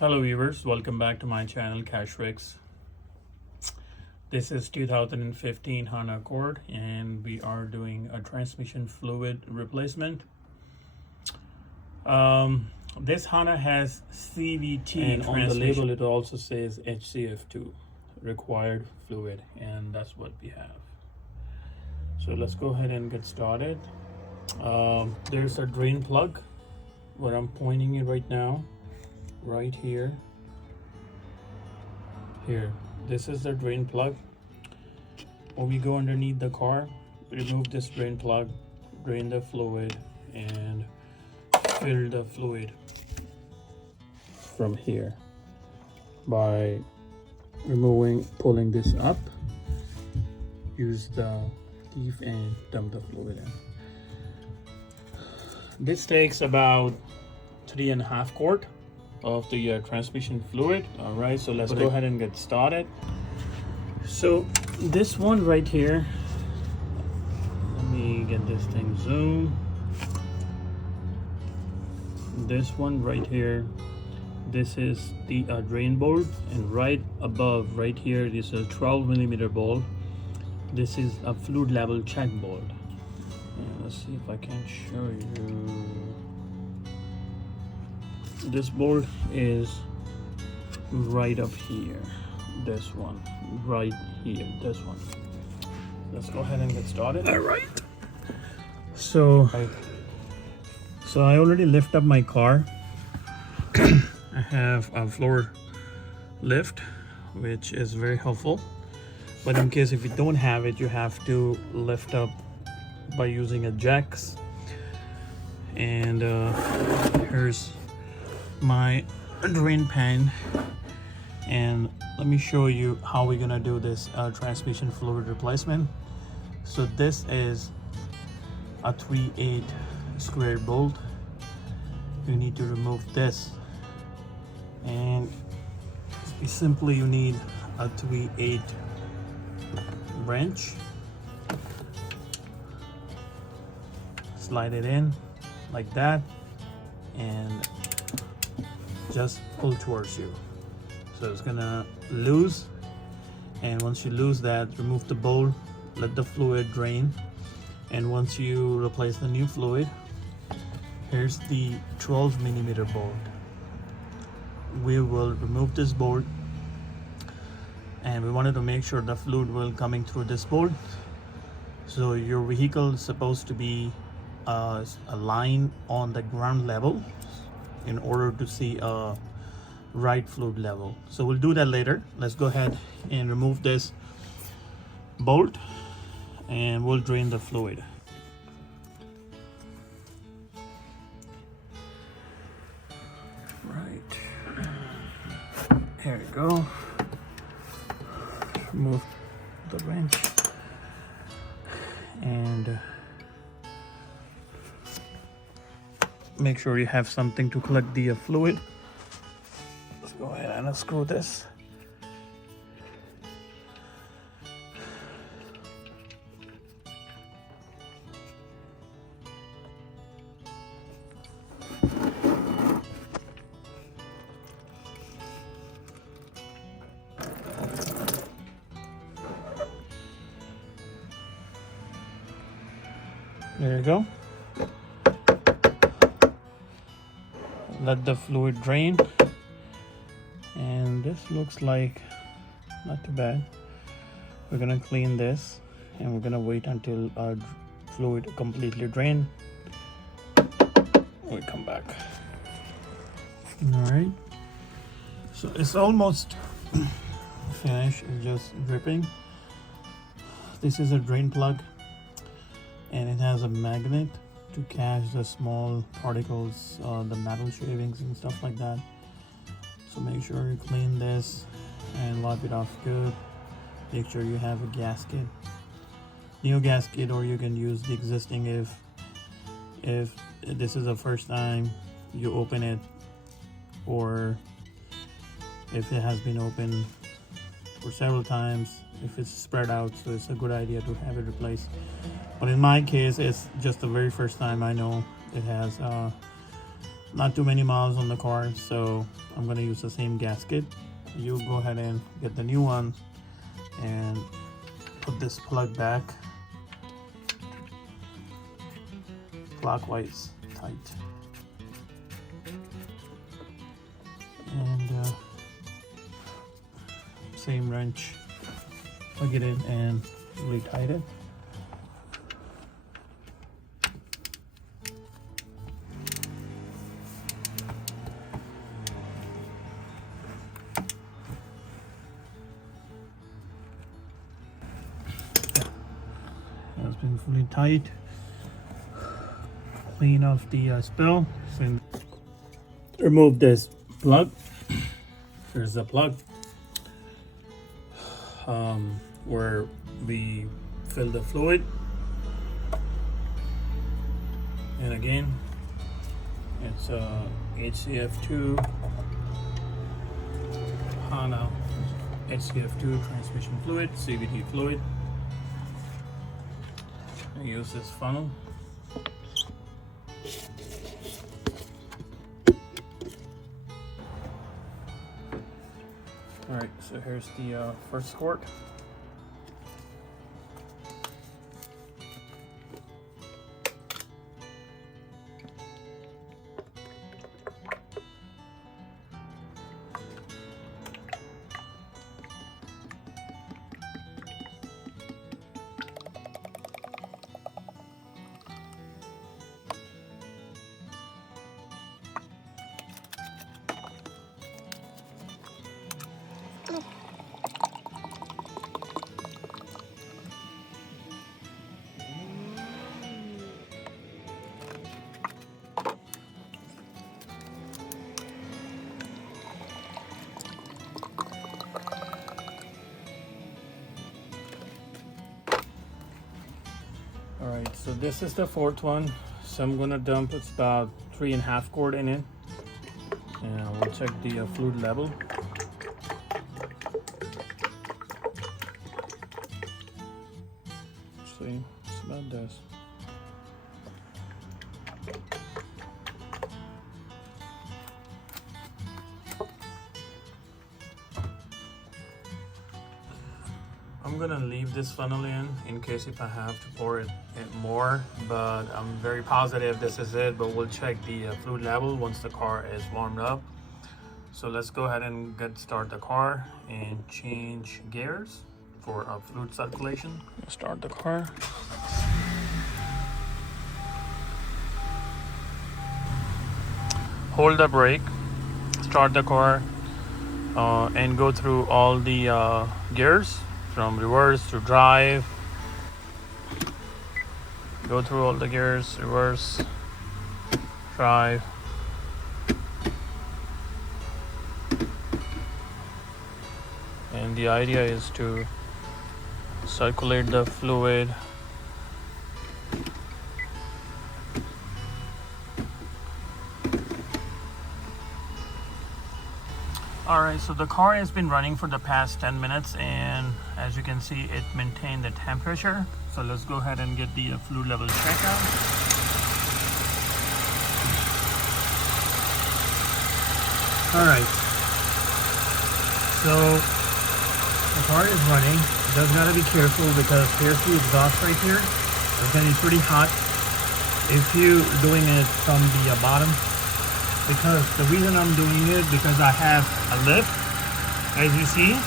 Hello viewers, welcome back to my channel Kashfix. This is 2015 Honda Accord and we are doing a transmission fluid replacement. This Honda has CVT and on the label it also says HCF2 required fluid, and that's what we have. So let's go ahead and get started. There's a drain plug where I'm pointing it right now. Right here, this is the drain plug. When we go underneath the car, remove this drain plug, drain the fluid and fill the fluid from here by pulling this up. Use the leaf and dump the fluid in. This takes about 3.5 quart of the transmission fluid. All right, so let's go ahead and get started. So this one right here, let me get this thing zoom. This one right here, this is the drain board, and right above right here this is a 12mm bolt. This is a fluid level check bolt, and let's see if I can show you. This bolt is right up here. This one right here, this one. Let's go ahead and get started. All right, so I already lift up my car. I have a floor lift, which is very helpful, but in case if you don't have it, you have to lift up by using a jacks. And here's my drain pan, and let me show you how we're gonna do this transmission fluid replacement. So this is a 3/8 square bolt. You need to remove this, and simply you need a 3/8 wrench. Slide it in like that and just pull towards you. So it's gonna lose, and once you lose that, remove the bolt, let the fluid drain, and once you replace the new fluid, here's the 12mm bolt. We will remove this bolt, and we wanted to make sure the fluid will coming through this bolt. So your vehicle is supposed to be a line on the ground level in order to see a right fluid level. So we'll do that later. Let's go ahead and remove this bolt and we'll drain the fluid. Right, here we go. Remove the wrench and make sure you have something to collect the fluid. Let's go ahead and unscrew this. There you go. Let the fluid drain, and this looks like not too bad. We're gonna clean this and we're gonna wait until our fluid completely drain. We come back. All right, so it's almost finished. It's just dripping. This is a drain plug, and it has a magnet to catch the small particles, the metal shavings and stuff like that. So make sure you clean this and wipe it off good. Make sure you have a gasket, new gasket, or you can use the existing if this is the first time you open it, or if it has been opened for several times, if it's spread out, so it's a good idea to have it replaced. But in my case, it's just the very first time. I know it has not too many miles on the car, so I'm gonna use the same gasket. You go ahead and get the new one and put this plug back clockwise tight, and same wrench, plug it in and retighten it. It's been fully tight. Clean off the spill. So remove this plug. Here's the plug where we fill the fluid. And again, it's HCF2 HANA HCF2 transmission fluid, CVT fluid. I use this funnel. Alright, so here's the first squirt. Alright, so this is the fourth one. So I'm gonna dump, it's about 3.5 quart in it. And we'll check the fluid level. See, it's about this. I'm gonna leave this funnel in case if I have to pour it more, but I'm very positive this is it, but we'll check the fluid level once the car is warmed up. So let's go ahead and start the car and change gears for fluid circulation. Start the car. Hold the brake, start the car, and go through all the gears from reverse to drive. Go through all the gears, reverse, drive. And the idea is to circulate the fluid. Alright, so the car has been running for the past 10 minutes, and as you can see, it maintained the temperature. So let's go ahead and get the fluid level check out. Alright, so the car is running. You just gotta be careful because here's the exhaust right here. It's gonna be pretty hot if you're doing it from the bottom. Because the reason I'm doing it, because I have a lift, as you see,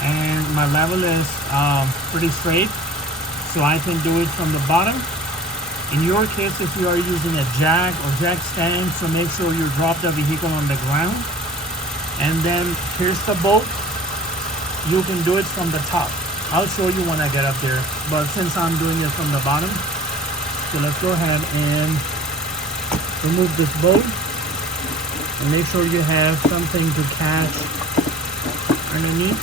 and my level is pretty straight, so I can do it from the bottom. In your case, if you are using a jack or jack stand, so make sure you drop the vehicle on the ground. And then here's the bolt. You can do it from the top. I'll show you when I get up there, but since I'm doing it from the bottom, so let's go ahead and remove this bolt. And make sure you have something to catch underneath.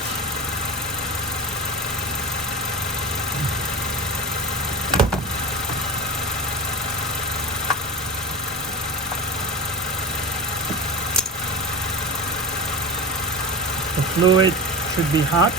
The fluid should be hot.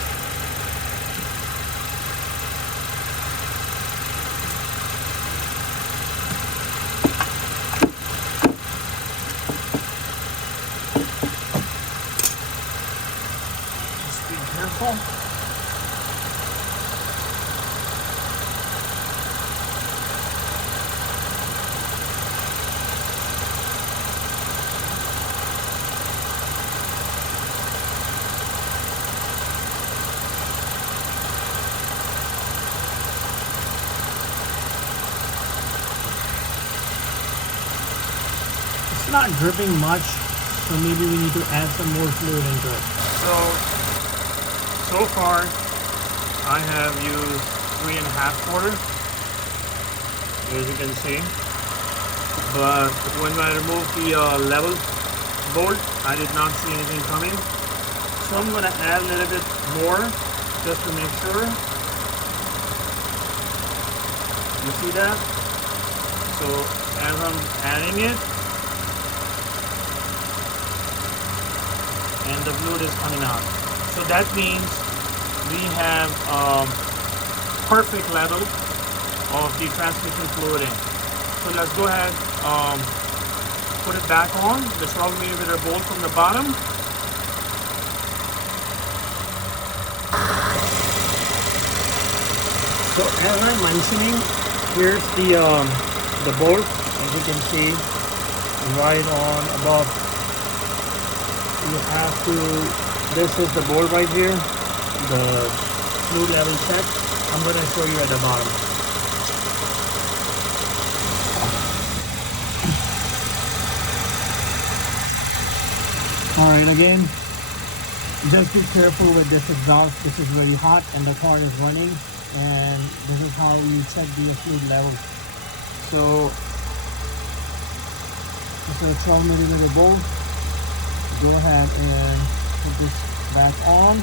it's not dripping much, so maybe we need to add some more fluid into it. So far I have used 3.5 quarter, as you can see, but when I removed the level bolt, I did not see anything coming, so I'm going to add a little bit more just to make sure. You see that? So as I'm adding it, and the fluid is coming out, so that means we have a perfect level of the transmission fluid in. So let's go ahead, put it back on the 12mm bolt from the bottom. So as I'm mentioning, here's the bolt, as you can see, right on above. You have to, this is the bolt right here, the fluid level check. I'm going to show you at the bottom. Alright, again, just be careful with this exhaust. This is very hot and the car is running, and this is how you check the fluid level. So this is a 12mm bolt. Go ahead and put this back on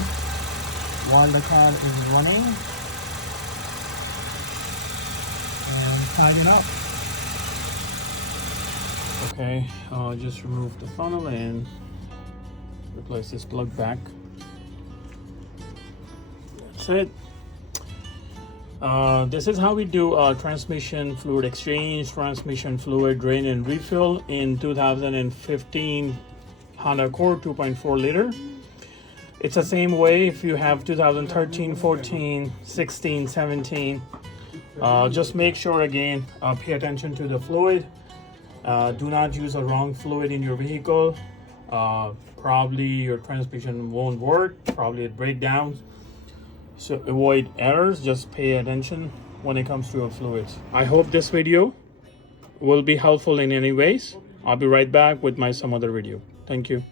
while the car is running and tighten up. Okay, just remove the funnel and replace this plug back. That's it. This is how we do transmission fluid exchange, transmission fluid drain and refill in 2015 Honda Accord 2.4 liter. It's the same way if you have 2013, 14, 16, 17. Just make sure again, pay attention to the fluid. Do not use the wrong fluid in your vehicle. Probably your transmission won't work, probably it break down. So avoid errors, just pay attention when it comes to your fluids. I hope this video will be helpful in any ways. I'll be right back with some other video. Thank you.